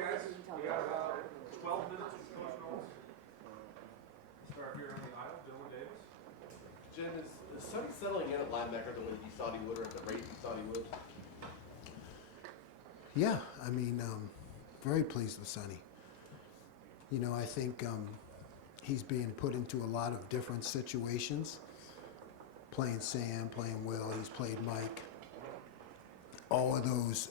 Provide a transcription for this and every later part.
guys, we got 12 minutes of Coach Knowles. Start here on the aisle, Dylan Davis. Jim, is Sonny settling in at linebacker the way you thought he would, or at the rate you thought he would? Yeah, I mean, very pleased with Sonny. You know, I think he's being put into a lot of different situations. Playing Sam, playing Will, he's played Mike. All of those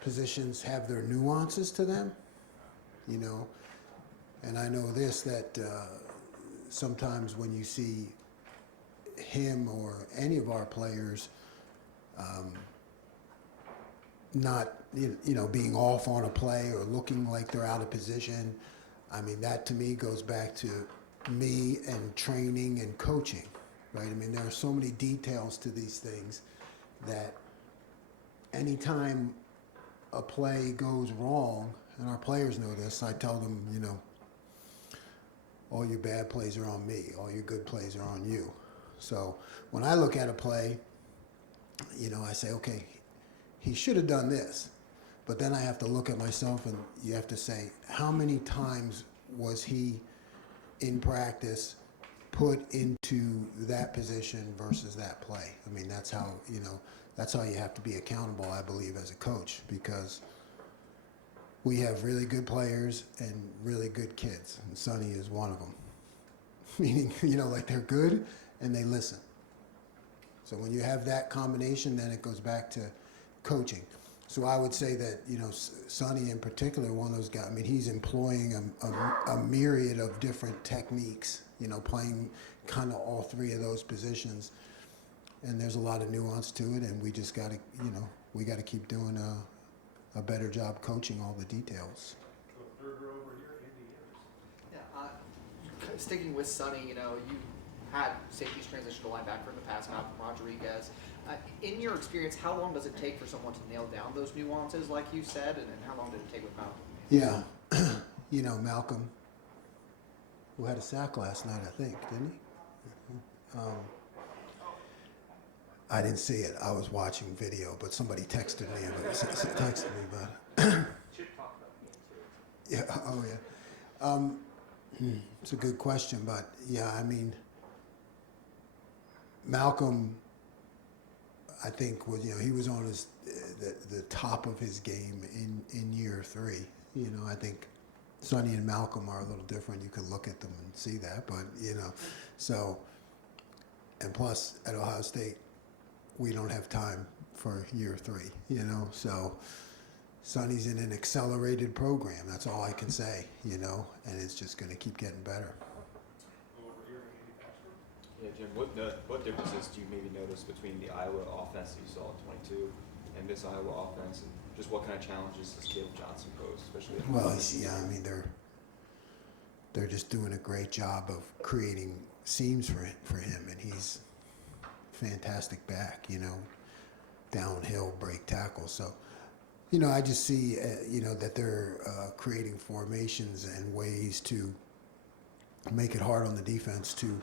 positions have their nuances to them, you know. And I know this, that sometimes when you see him or any of our players not, you know, being off on a play or looking like they're out of position, I mean, that to me goes back to me and training and coaching, right? I mean, there are so many details to these things that anytime a play goes wrong, and our players know this, I tell them, you know, all your bad plays are on me, all your good plays are on you. So when I look at a play, you know, I say, okay, he should have done this. But then I have to look at myself, and you have to say, how many times was he in practice put into that position versus that play? I mean, that's how, you know, that's how you have to be accountable, I believe, as a coach, because we have really good players and really good kids, and Sonny is one of them. Meaning, you know, like they're good and they listen. So when you have that combination, then it goes back to coaching. So I would say that, you know, Sonny in particular, one of those guys, I mean, he's employing a myriad of different techniques, you know, playing kind of all three of those positions. And there's a lot of nuance to it, and we just got to, you know, we got to keep doing a better job coaching all the details. So third row over here, Andy Ayers. Yeah, sticking with Sonny, you know, you had safeties transition to linebacker in the past, Malcolm Rodriguez. In your experience, how long does it take for someone to nail down those nuances, like you said, and how long did it take with Malcolm? Yeah, you know, Malcolm, who had a sack last night, I think, didn't he? I didn't see it. I was watching video, but somebody texted me about it. Yeah. Oh, yeah. It's a good question, but yeah, I mean, Malcolm, I think was, you know, he was on his the top of his game in year 3. You know, I think Sonny and Malcolm are a little different. You can look at them and see that, but you know, so, and plus at Ohio State, we don't have time for year 3, you know, so Sonny's in an accelerated program. That's all I can say, you know, and it's just going to keep getting better. Yeah, Jim, what differences do you maybe notice between the Iowa offense that you saw in 22 and this Iowa offense, and just what kind of challenges does Caleb Johnson pose, especially? Well, yeah, I mean, they're just doing a great job of creating seams for him, and he's fantastic back, you know, downhill break tackle. So, you know, I just see, you know, that they're creating formations and ways to make it hard on the defense to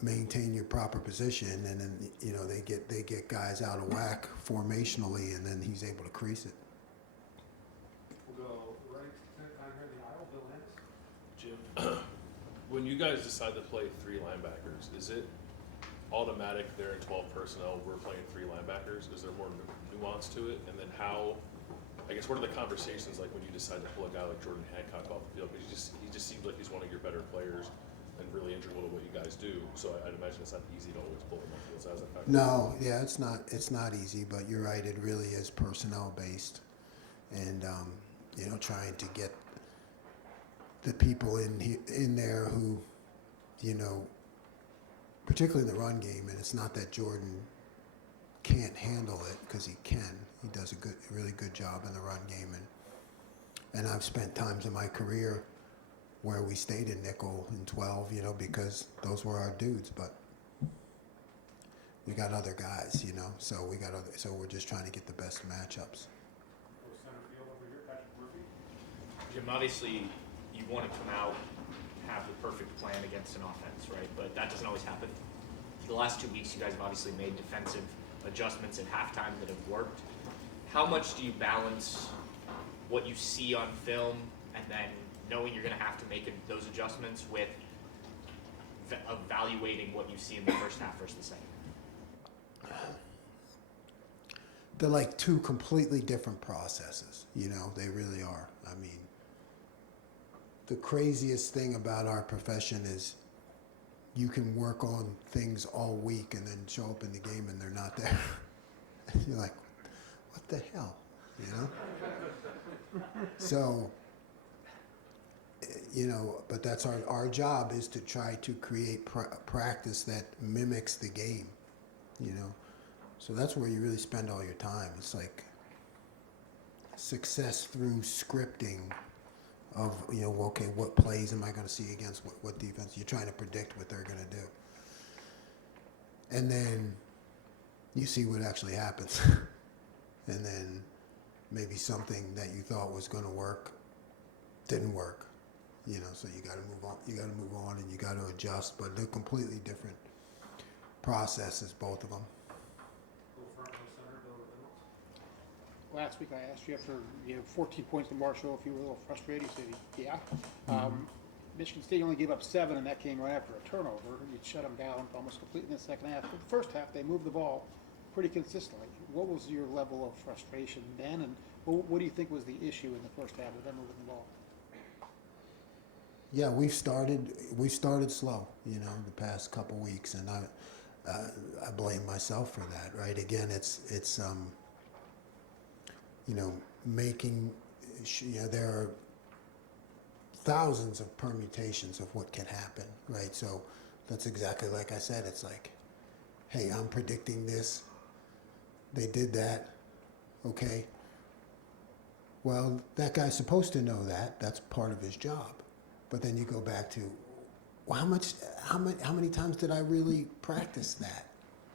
maintain your proper position, and then, you know, they get guys out of whack formationally, and then he's able to crease it. We'll go right down here in the aisle, Bill Ennis. Jim, when you guys decide to play 3 linebackers, is it automatic they're in 12 personnel, we're playing 3 linebackers? Is there more nuance to it? And then how, I guess, what are the conversations like when you decide to pull a guy like Jordan Hancock off the field? Because he just seems like he's one of your better players and really integral to what you guys do. So I'd imagine it's not easy to always pull him off the field. So how's that factor? No, yeah, it's not easy, but you're right, it really is personnel based, and you know, trying to get the people in there who, you know, particularly in the run game, and it's not that Jordan can't handle it, because he can. He does a really good job in the run game, and I've spent times in my career where we stayed in nickel in 12, you know, because those were our dudes, but we got other guys, you know, so we're just trying to get the best matchups. Center field over here, Patrick Murphy. Jim, obviously you want to come out, have the perfect plan against an offense, right? But that doesn't always happen. The last 2 weeks, you guys have obviously made defensive adjustments at halftime that have worked. How much do you balance what you see on film and then knowing you're going to have to make those adjustments with evaluating what you see in the first half versus the second? They're like two completely different processes, you know, they really are. I mean, the craziest thing about our profession is you can work on things all week and then show up in the game and they're not there. You're like, what the hell, you know? So, you know, but that's our job is to try to create practice that mimics the game, you know? So that's where you really spend all your time. It's like success through scripting of, you know, okay, what plays am I going to see against what defense? You're trying to predict what they're going to do. And then you see what actually happens. And then maybe something that you thought was going to work didn't work. You know, so you got to move on. You got to move on and you got to adjust. But they're completely different processes, both of them. Last week I asked you after 14 points to Marshall if you were a little frustrated. You said, yeah. Michigan State only gave up 7, and that came right after a turnover. You shut them down almost completely in the second half. But the first half, they moved the ball pretty consistently. What was your level of frustration then, and what do you think was the issue in the first half of them moving the ball? Yeah, we've started slow, you know, the past couple weeks, and I blame myself for that. Right? Again, it's you know, there are thousands of permutations of what can happen, right? So that's exactly like I said. It's like, hey, I'm predicting this. They did that. Okay. Well, that guy's supposed to know that. That's part of his job. But then you go back to, well, how many times did I really practice that?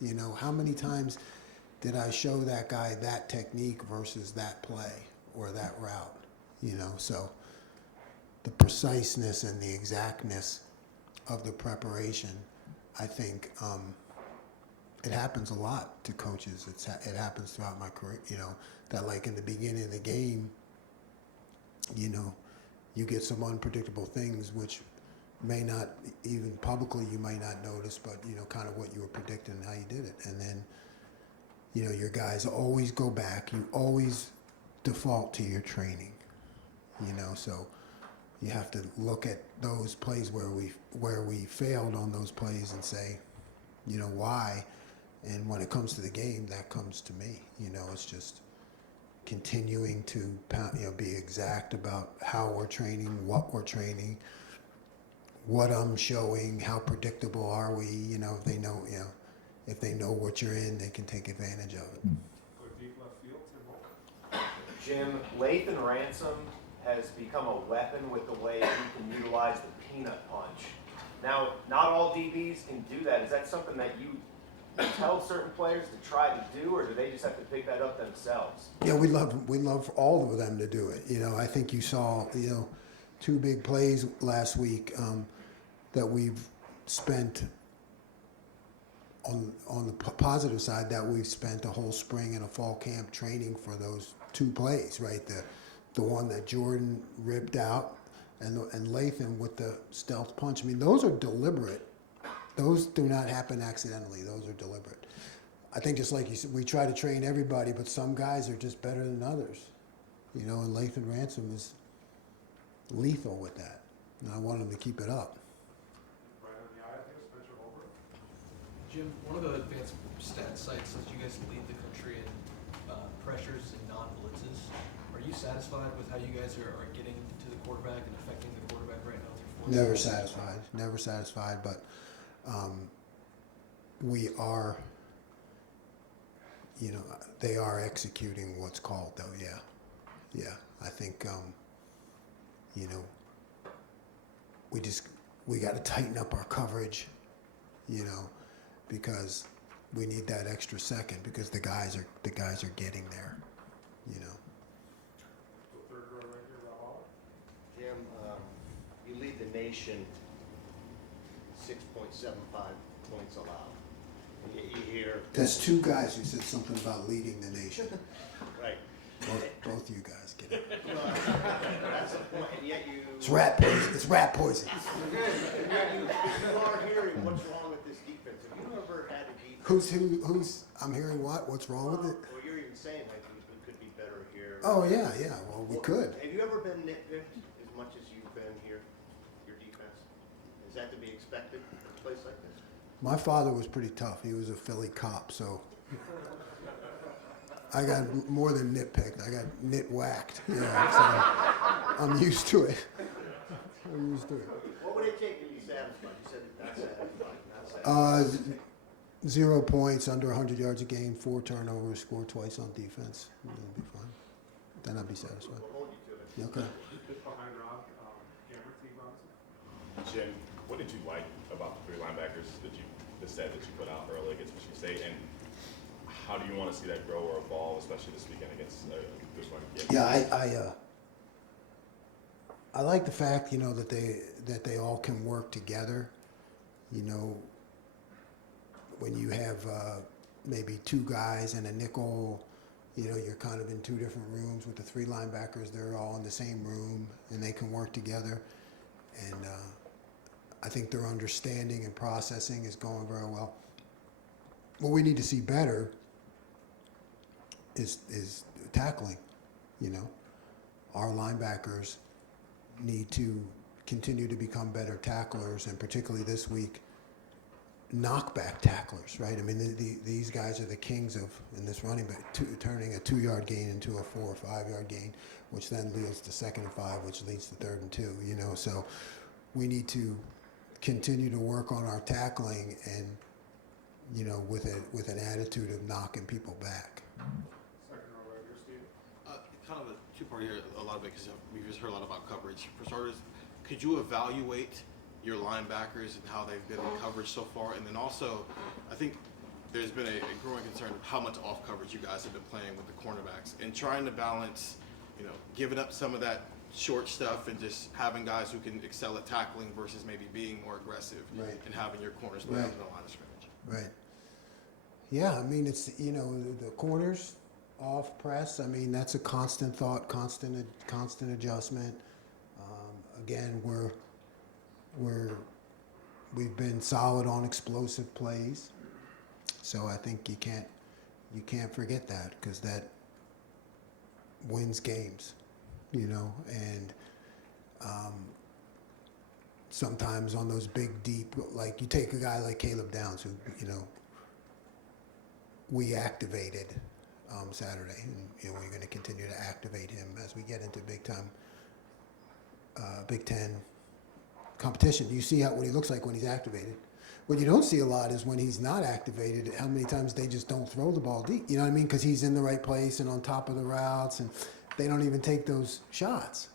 You know, how many times did I show that guy that technique versus that play or that route? You know, so the preciseness and the exactness of the preparation, I think it happens a lot to coaches. It happens throughout my career, you know, that like in the beginning of the game, you know, you get some unpredictable things which may not, even publicly you might not notice, but, you know, kind of what you were predicting and how you did it. And then, you know, your guys always go back. You always default to your training, you know. So you have to look at those plays where we failed on those plays and say, you know, why. And when it comes to the game, that comes to me. You know, it's just continuing to, you know, be exact about how we're training, what we're training, what I'm showing, how predictable are we. You know, if they know, you know. If they know what you're in, they can take advantage of it. Go deep left field, Tim Holcomb. Jim, Lathan Ransom has become a weapon with the way he can utilize the peanut punch. Now, not all DBs can do that. Is that something that you tell certain players to try to do, or do they just have to pick that up themselves? Yeah, we love all of them to do it. You know, I think you saw, you know, 2 big plays last week that we've spent on the positive side, that we've spent a whole spring and a fall camp training for those 2 plays, right? The one that Jordan ripped out and Lathan with the stealth punch. I mean, those are deliberate. Those do not happen accidentally. Those are deliberate. I think just like you said, we try to train everybody, but some guys are just better than others. You know, and Lathan Ransom is lethal with that. And I want him to keep it up. Jim, one of the advanced stat sites says you guys lead the country in pressures and non-blitzes. Are you satisfied with how you guys are getting to the quarterback and affecting the quarterback right now? Never satisfied, but we are, you know, they are executing what's called, though, yeah. I think, you know, we got to tighten up our coverage, you know, because we need that extra second, because the guys are getting there, you know. Third row right here, Rob Oliver. Jim, you lead the nation 6.75 points allowed. And yet you hear There's 2 guys who said something about leading the nation. right. Both you guys get it. Well, That's the point, and yet you. It's rat poison. It's rat poison. And yet you are hearing what's wrong with this defense. Have you ever had a defense? Who's, I'm hearing what? What's wrong with it? Well, you're even saying like we could be better here. Oh, yeah, yeah. Well, we could. Have you ever been nitpicked as much as you've been here, your defense? Is that to be expected in a place like this? My father was pretty tough. He was a Philly cop, so I got more than nitpicked. I got nit-whacked. Yeah, so I'm used to it. I'm used to it. What would it take to be satisfied? You said not satisfied, not satisfied. 0 points, under 100 yards a game, 4 turnovers, score twice on defense. That'd be fine. Then I'd be satisfied. We'll hold you to it. Okay. Just behind Rob, Cameron, Steve Robinson. Jim, what did you like about the 3 linebackers the set that you put out early against Michigan State, and how do you want to see that grow or evolve, especially this weekend against this one? Yeah, I like the fact, that they all can work together. When you have maybe 2 guys and a nickel, you're kind of in 2 different rooms. With the 3 linebackers, they're all in the same room and they can work together. And I think their understanding and processing is going very well. What we need to see better is tackling. Our linebackers need to continue to become better tacklers, and particularly this week, knockback tacklers, right? I mean, these guys are the kings in this running back, turning a 2-yard gain into a 4 or 5-yard gain, which then leads to 2nd and 5, which leads to 3rd and 2, So we need to continue to work on our tackling and, with an attitude of knocking people back. Second row right here, Steve. Kind of a 2-part here, a lot of it, because we've just heard a lot about coverage. For starters, could you evaluate your linebackers and how they've been in coverage so far? And then also, I think there's been a growing concern of how much off coverage you guys have been playing with the cornerbacks, and trying to balance, giving up some of that short stuff and just having guys who can excel at tackling versus maybe being more aggressive, Right. and having your corners play Right. up in the line of scrimmage. Right. Yeah, I mean, it's, the corners off press, I mean, that's a constant thought, constant adjustment. Again, we've been solid on explosive plays. So I think you can't forget that, because that wins games, and sometimes on those big, deep, like you take a guy like Caleb Downs, who, we activated Saturday, and we're going to continue to activate him as we get into Big Ten competition. You see what he looks like when he's activated. What you don't see a lot is when he's not activated, how many times they just don't throw the ball deep. You know what I mean? Because he's in the right place and on top of the routes, and they don't even take those shots.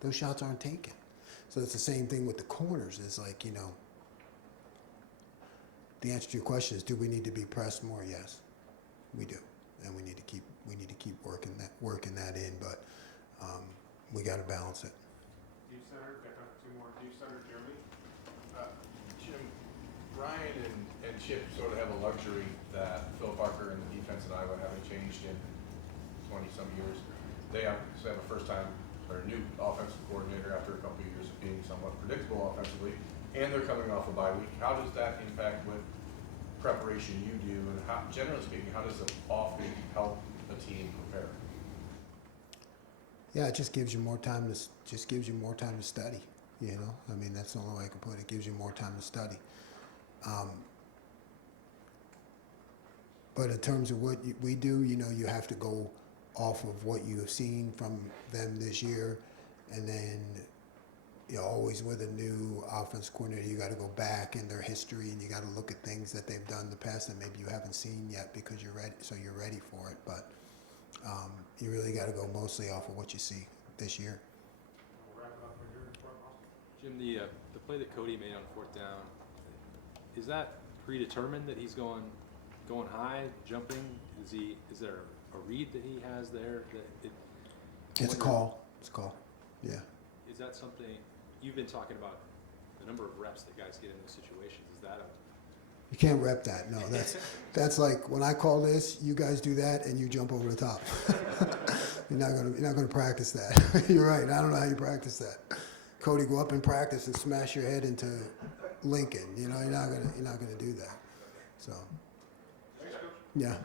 Those shots aren't taken. So it's the same thing with the corners. It's like, the answer to your question is, do we need to be pressed more? Yes, we do, and we need to keep working that in. But we got to balance it. Deep center, got 2 more. Deep center, Jeremy. Jim, Ryan and Chip sort of have a luxury that Phil Parker and the defense at Iowa haven't changed in 20-some years. They obviously have a first-time or a new offensive coordinator after a couple of years of being somewhat predictable offensively, and they're coming off a bye week. How does that impact what preparation you do, and how, generally speaking, how does the off week help a team prepare? Yeah, it just gives you more time to study. I mean, that's the only way I can put it. It gives you more time to study. But in terms of what we do, you have to go off of what you have seen from them this year, and then always with a new offense coordinator, you got to go back in their history, and you got to look at things that they've done in the past that maybe you haven't seen yet, because you're ready. So you're ready for it, but you really got to go mostly off of what you see this year. We'll wrap it up right here in front of us. Jim, the play that Cody made on 4th down, is that predetermined that he's going high, jumping? Is there a read that he has there? It's a call. It's a call. Yeah. Is that something you've been talking about? The number of reps that guys get in those situations, is that You can't rep that. No, that's like when I call this, you guys do that and you jump over the top. You're not gonna practice that. You're right. I don't know how you practice that. Cody, go up and practice and smash your head into Lincoln. You know, you're not gonna do that. So, yeah.